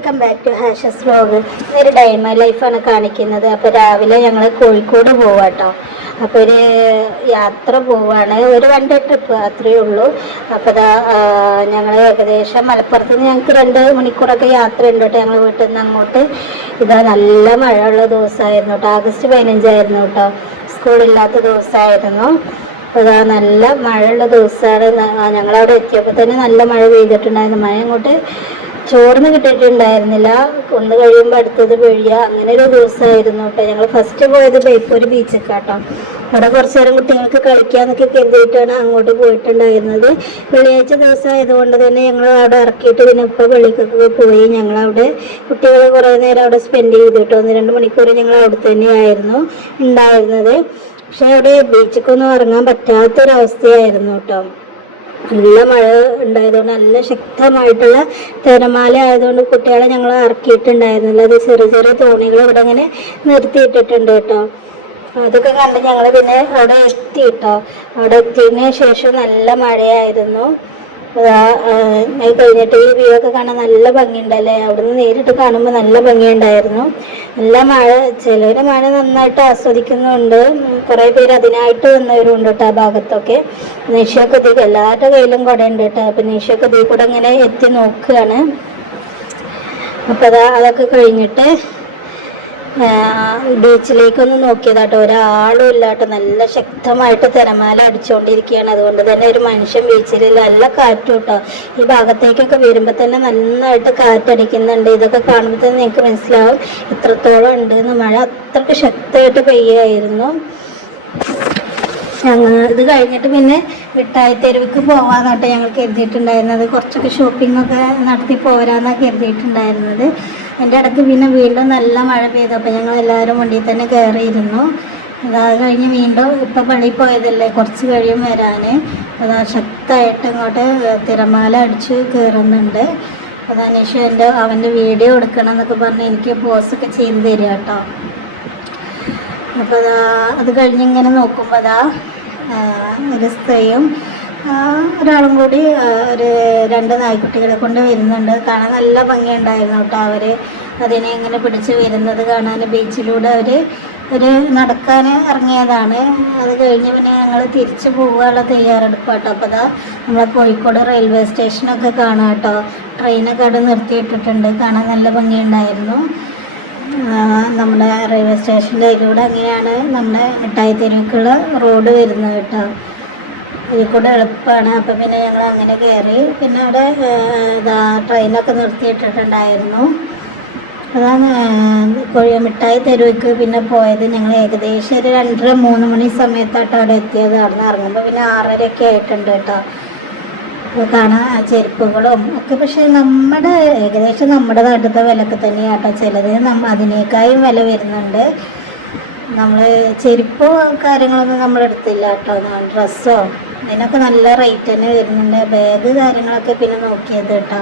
Welcome back to ഹാഷസ് vlog ഇന്നൊരു ഡൈമ ലൈഫാണ് കാണിക്കുന്നത്. അപ്പോൾ രാവിലെ ഞങ്ങൾ കോഴിക്കോട് പോവാട്ടോ. അപ്പോൾ ഒരു യാത്ര പോവാണ്. ഒരു വൺ ഡേ ട്രിപ്പ് അത്രയേ ഉള്ളൂ അപ്പോൾ അതാ ഞങ്ങൾ ഏകദേശം മലപ്പുറത്ത് നിന്ന് ഞങ്ങൾക്ക് രണ്ട് മണിക്കൂറൊക്കെ യാത്ര ഉണ്ട് കേട്ടോ. ഞങ്ങൾ വീട്ടിൽ നിന്ന് അങ്ങോട്ട്. ഇതാ നല്ല മഴയുള്ള ദിവസമായിരുന്നു കേട്ടോ. ആഗസ്റ്റ് പതിനഞ്ചായിരുന്നു കേട്ടോ. സ്കൂളില്ലാത്ത ദിവസമായിരുന്നു ഇതാ നല്ല മഴയുള്ള ദിവസമാണ് ഞങ്ങളവിടെ എത്തിയപ്പോൾ തന്നെ നല്ല മഴ പെയ്തിട്ടുണ്ടായിരുന്നു. മഴ അങ്ങോട്ട് ചോർന്ന് കിട്ടിയിട്ടുണ്ടായിരുന്നില്ല. ഒന്ന് കഴിയുമ്പോൾ അടുത്തത് വഴിയ അങ്ങനെ ഒരു ദിവസമായിരുന്നു കേട്ടോ. ഞങ്ങൾ ഫസ്റ്റ് പോയത് ബേപ്പൂർ ബീച്ചിൽ കേട്ടോ. അവിടെ കുറച്ച് നേരം കുട്ടികൾക്ക് കളിക്കാന്നൊക്കെ കരുതിയിട്ടാണ് അങ്ങോട്ട് പോയിട്ടുണ്ടായിരുന്നത്. വെള്ളിയാഴ്ച ദിവസം ആയതുകൊണ്ട് തന്നെ ഞങ്ങൾ അവിടെ ഇറക്കിയിട്ട് പിന്നെ ഇപ്പോൾ വെള്ളിക്കൊക്കെ പോയി. ഞങ്ങളവിടെ കുട്ടികൾ കുറേ നേരം അവിടെ സ്പെൻഡ് ചെയ്തു കേട്ടോ. ഒന്ന് രണ്ട് മണിക്കൂർ ഞങ്ങൾ അവിടെ തന്നെയായിരുന്നു ഉണ്ടായിരുന്നത്. പക്ഷെ അവിടെ ബീച്ചിക്കൊന്നും ഇറങ്ങാൻ പറ്റാത്തൊരവസ്ഥയായിരുന്നു കേട്ടോ. നല്ല മഴ ഉണ്ടായതുകൊണ്ട് നല്ല ശക്തമായിട്ടുള്ള തിരമാല ആയതുകൊണ്ട് കുട്ടികളെ ഞങ്ങൾ ഇറക്കിയിട്ടുണ്ടായിരുന്നില്ല അത് ചെറിയ ചെറിയ തോണികൾ ഇവിടെ ഇങ്ങനെ നിർത്തിയിട്ടിട്ടുണ്ട് കേട്ടോ. അതൊക്കെ കണ്ട് ഞങ്ങൾ പിന്നെ അവിടെ എത്തി കേട്ടോ. അവിടെ എത്തിയതിന് ശേഷം നല്ല മഴയായിരുന്നു. അതാ കഴിഞ്ഞിട്ട് ഈ വ്യൂ ഒക്കെ കാണാൻ നല്ല ഭംഗിയുണ്ടല്ലേ? അവിടുന്ന് നേരിട്ട് കാണുമ്പോൾ നല്ല ഭംഗിയുണ്ടായിരുന്നു. നല്ല മഴ ചിലര് മഴ നന്നായിട്ട് ആസ്വദിക്കുന്നുണ്ട്. കുറേ പേര് അതിനായിട്ട് വന്നവരുണ്ട് കേട്ടോ ആ ഭാഗത്തൊക്കെ. ദീ എല്ലാവരുടെ കയ്യിലും കുടയുണ്ട് കേട്ടോ. അപ്പം നിഷയൊക്കെ ദീ കൂടെ ഇങ്ങനെ എത്തി നോക്കുകയാണ്. അപ്പോൾ അതാ അതൊക്കെ കഴിഞ്ഞിട്ട് ബീച്ചിലേക്കൊന്ന് നോക്കിയതാട്ടോ. ഒരാളും ഇല്ലാട്ടോ. നല്ല ശക്തമായിട്ട് തിരമാല അടിച്ചുകൊണ്ടിരിക്കുകയാണ് അതുകൊണ്ട് തന്നെ ഒരു മനുഷ്യൻ ബീച്ചിൽ നല്ല കാറ്റും കേട്ടോ. ഈ ഭാഗത്തേക്കൊക്കെ വരുമ്പോൾ തന്നെ നന്നായിട്ട് കാറ്റടിക്കുന്നുണ്ട്. ഇതൊക്കെ കാണുമ്പോൾ തന്നെ നിങ്ങൾക്ക് മനസ്സിലാവും. എത്രത്തോളം ഉണ്ട് എന്ന്. മഴ അത്രയ്ക്ക് ശക്തമായിട്ട് പെയ്യായിരുന്നു. ഞങ്ങൾ ഇത് കഴിഞ്ഞിട്ട് പിന്നെ മിഠായി തെരുവിക്ക് പോവാന്നാട്ടോ ഞങ്ങൾ കരുതിയിട്ടുണ്ടായിരുന്നത്. കുറച്ചൊക്കെ ഷോപ്പിംഗ് ഒക്കെ നടത്തി പോരാന്നാണ് കരുതിയിട്ടുണ്ടായിരുന്നത്. എന്റെ ഇടയ്ക്ക് പിന്നെ വീണ്ടും നല്ല മഴ പെയ്തു. അപ്പോൾ ഞങ്ങൾ എല്ലാവരും വണ്ടിയിൽ തന്നെ കയറിയിരുന്നു. അതാ കഴിഞ്ഞ് വീണ്ടും ഇപ്പം പള്ളിയിൽ പോയതല്ലേ? കുറച്ച് കഴിയും വരാൻ. അതാ ശക്തമായിട്ട് ഇങ്ങോട്ട് തിരമാല അടിച്ച് കയറുന്നുണ്ട്. അതാനുശേഷം എന്റെ അവന്റെ വീഡിയോ എടുക്കണം എന്നൊക്കെ പറഞ്ഞ് എനിക്ക് പോസ്റ്റൊക്കെ ചെയ്ത് തരിക കേട്ടോ. അപ്പോൾ അതാ അത് കഴിഞ്ഞ് ഇങ്ങനെ നോക്കുമ്പോൾ അതാ ഒരു സ്ത്രീയും ഒരാളും കൂടി ഒരു രണ്ട് നായ്ക്കുട്ടികളെ കൊണ്ട് വരുന്നുണ്ട്. കാണാൻ നല്ല ഭംഗിയുണ്ടായിരുന്നു കേട്ടോ അവർ അതിനെ ഇങ്ങനെ പിടിച്ച് വരുന്നത് കാണാൻ ബീച്ചിലൂടെ അവർ ഒരു നടക്കാൻ ഇറങ്ങിയതാണ്. അത് കഴിഞ്ഞ് പിന്നെ ഞങ്ങൾ തിരിച്ചു പോകാനുള്ള തയ്യാറെടുപ്പാട്ടോ. അപ്പോൾ അതാ നമ്മളെ കോഴിക്കോട് റെയിൽവേ സ്റ്റേഷനൊക്കെ കാണാം കേട്ടോ. ട്രെയിനൊക്കെ അവിടെ നിർത്തിയിട്ടിട്ടുണ്ട്. കാണാൻ നല്ല ഭംഗിയുണ്ടായിരുന്നു. നമ്മുടെ റെയിൽവേ സ്റ്റേഷന്റെ അതിലൂടെ അങ്ങനെയാണ് നമ്മുടെ മിഠായി തെരുവുക്കുള്ള റോഡ് വരുന്നത് കേട്ടോ. ഇതിൽ കൂടെ എളുപ്പമാണ്. അപ്പം പിന്നെ ഞങ്ങൾ അങ്ങനെ കയറി. പിന്നെ അവിടെ ട്രെയിനൊക്കെ നിർത്തിയിട്ടിട്ടുണ്ടായിരുന്നു. അതാണ് കോഴി മിഠായി തെരുവിക്ക് പിന്നെ പോയത്. ഞങ്ങൾ ഏകദേശം ഒരു രണ്ടര മൂന്ന് മണി സമയത്തായിട്ട് അവിടെ എത്തിയത്. അവിടെ നിന്ന് ഇറങ്ങുമ്പോൾ പിന്നെ ആറരയൊക്കെ ആയിട്ടുണ്ട് കേട്ടോ. കാണാൻ ചെരുപ്പുകളും ഒക്കെ. പക്ഷേ നമ്മുടെ ഏകദേശം നമ്മുടെ നാട്ടിലത്തെ വിലക്ക് തന്നെയാട്ടോ ചിലത്. നമ്മ അതിനേക്കായും വില വരുന്നുണ്ട്. നമ്മൾ ചെരുപ്പോ കാര്യങ്ങളൊന്നും നമ്മളെടുത്തില്ല കേട്ടോ. ഡ്രസ്സോ അതിനൊക്കെ നല്ല റേറ്റ് തന്നെ വരുന്നുണ്ട്. ബാഗ് കാര്യങ്ങളൊക്കെ പിന്നെ നോക്കിയത് കേട്ടോ.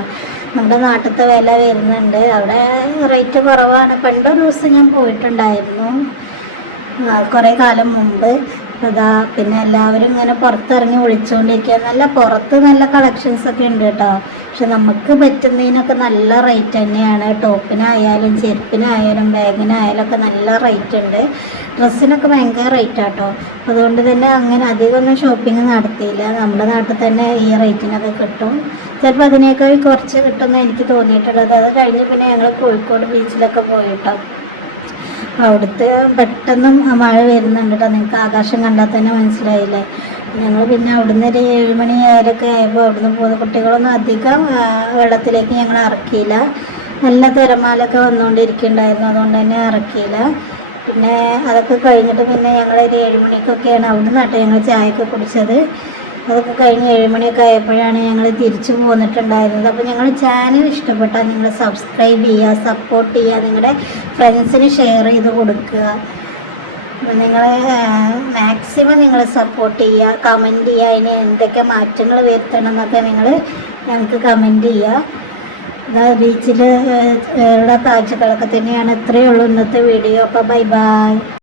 നമ്മുടെ നാട്ടിലത്തെ വില വരുന്നുണ്ട്. അവിടെ റേറ്റ് കുറവാണ്. പണ്ടൊരു ദിവസം ഞാൻ പോയിട്ടുണ്ടായിരുന്നു. കുറേ കാലം മുമ്പ്. അതാ പിന്നെ എല്ലാവരും ഇങ്ങനെ പുറത്തിറങ്ങി വിളിച്ചുകൊണ്ടിരിക്കുക നല്ല പുറത്ത് നല്ല കളക്ഷൻസ് ഒക്കെ ഉണ്ട് കേട്ടോ. പക്ഷെ നമുക്ക് പറ്റുന്നതിനൊക്കെ നല്ല റേറ്റ് തന്നെയാണ്. ടോപ്പിനായാലും ചെരുപ്പിനായാലും ബാഗിനായാലും ഒക്കെ നല്ല റേറ്റ് ഉണ്ട്. ഡ്രസ്സിനൊക്കെ ഭയങ്കര റേറ്റ് ആട്ടോ അതുകൊണ്ട് തന്നെ അങ്ങനെ അധികമൊന്നും ഷോപ്പിംഗ് നടത്തിയില്ല. നമ്മുടെ നാട്ടിൽ തന്നെ ഈ റേറ്റിനൊക്കെ കിട്ടും. ചിലപ്പോൾ അതിനേക്കാൾ കുറച്ച് കിട്ടുമെന്ന് എനിക്ക് തോന്നിയിട്ടുള്ളത്. അത് കഴിഞ്ഞ് പിന്നെ ഞങ്ങൾ കോഴിക്കോട് ബീച്ചിലൊക്കെ പോയിട്ടോ അവിടുത്തെ പെട്ടെന്നും മഴ വരുന്നുണ്ട് കേട്ടോ. നിങ്ങൾക്ക് ആകാശം കണ്ടാൽ തന്നെ മനസ്സിലായില്ലേ? ഞങ്ങൾ പിന്നെ അവിടുന്ന് ഒരു ഏഴ് മണി ഏഴരൊക്കെ ആയപ്പോൾ അവിടുന്ന് പോകുന്ന. കുട്ടികളൊന്നും അധികം വെള്ളത്തിലേക്ക് ഞങ്ങൾ ഇറക്കിയില്ല. നല്ല തിരമാലൊക്കെ വന്നുകൊണ്ടിരിക്കുന്നുണ്ടായിരുന്നു. അതുകൊണ്ട് തന്നെ ഇറക്കിയില്ല. പിന്നെ അതൊക്കെ കഴിഞ്ഞിട്ട് പിന്നെ ഞങ്ങൾ ഒരു ഏഴ് മണിക്കൊക്കെയാണ് അവിടുന്ന് കേട്ടോ ഞങ്ങൾ ചായയൊക്കെ കുടിച്ചത്. അതൊക്കെ കഴിഞ്ഞ് ഏഴുമണിയൊക്കെ ആയപ്പോഴാണ് ഞങ്ങൾ തിരിച്ചു പോന്നിട്ടുണ്ടായിരുന്നത്. അപ്പോൾ ഞങ്ങൾ ചാനൽ ഇഷ്ടപ്പെട്ടാൽ നിങ്ങൾ സബ്സ്ക്രൈബ് ചെയ്യുക സപ്പോർട്ട് ചെയ്യുക നിങ്ങളുടെ ഫ്രണ്ട്സിന് ഷെയർ ചെയ്ത് കൊടുക്കുക. നിങ്ങൾ മാക്സിമം നിങ്ങൾ സപ്പോർട്ട് ചെയ്യുക കമന്റ് ചെയ്യുക അതിന് എന്തൊക്കെ മാറ്റങ്ങൾ വരുത്തണം എന്നൊക്കെ നിങ്ങൾ ഞങ്ങൾക്ക് കമന്റ് ചെയ്യുക. ഇതാ ബീച്ചിൽ ഉള്ള കാഴ്ചകളൊക്കെ തന്നെയാണ്. ഇത്രയേ ഉള്ളൂ ഇന്നത്തെ വീഡിയോ അപ്പോൾ ബൈ ബൈ